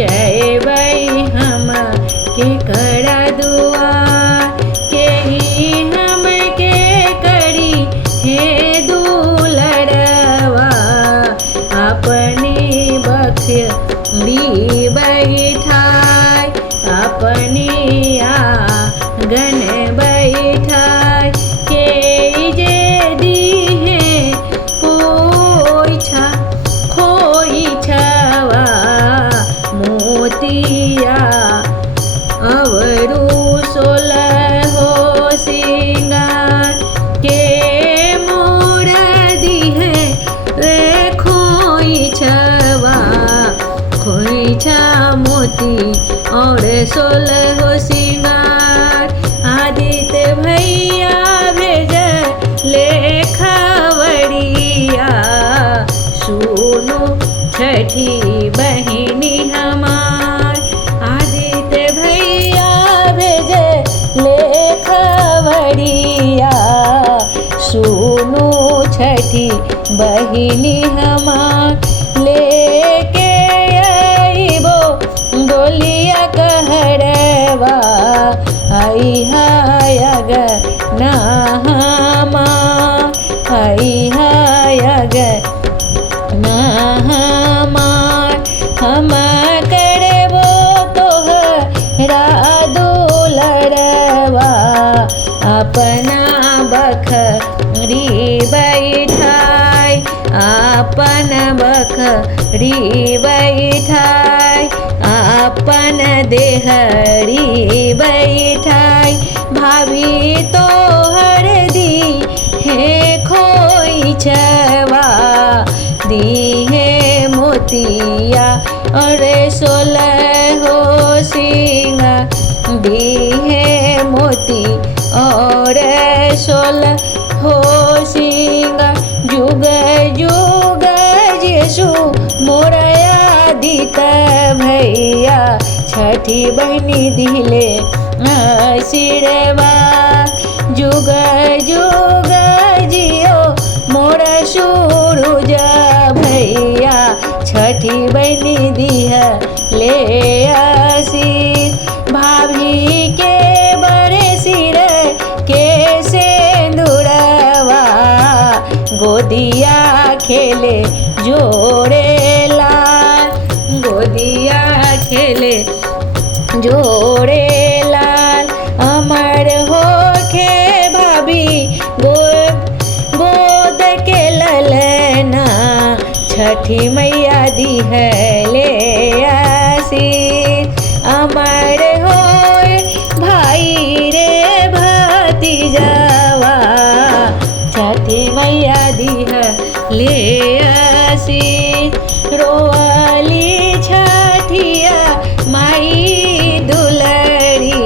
जय भाई हम के करा दुआ के ही हम के करी हे दुलड़वा अपनी बखरी बैठाय अपनी आंगन बैठाय के जे दीहे खोई छवा मोतिया अवरु 16 हो सिंगार के मोर दीहे रे खोई छवा खोई छा मोती और 16 हो सिंगार आदित्य भैया भेज ले खबरिया सुनो छठी बहिनी हमार आदित्य भैया भेज ले खबरिया सुनो छठी बहिनी हमार लेके आइबो डोलिया कहरवा आई हाय ना आई हाय ना हम करबो तोहरा दुलड़वा अपना बखरी बैठाय अपन बखरी बैठाय अपन देहरी बैठाय भाभी तोहर दी हे खोई छवा दी हे मोतिया और 16 हो सिंगार दी हे मोती और 16 हो सिंगार जुग जुग यीशु मोरया दीता भैया छठी बहनी दिले आशीर्वाद जुग जुग जियो मोरा सूरज भैया छठी बहनी दिह ले आशीष भाभी के बड़े सिर के सिंदूरवा गोदिया खेले जोड़े लाल गोदिया खेले जोड़े लाल अमर होके भाभी गोद के ललना छठी मैया दी है ले आशीष अमर होए भाई रे भतीजावा छठी मैया दी है ले आशीष रोवाली छठिया माई दुलड़ी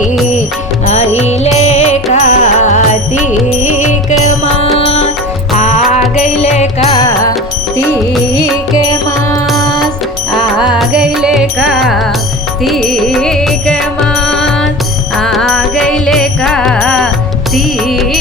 आइले कार्तिक मास आ गइले कार्तिक मास आ गइले कार्तिक मास आ गइले कार्तिक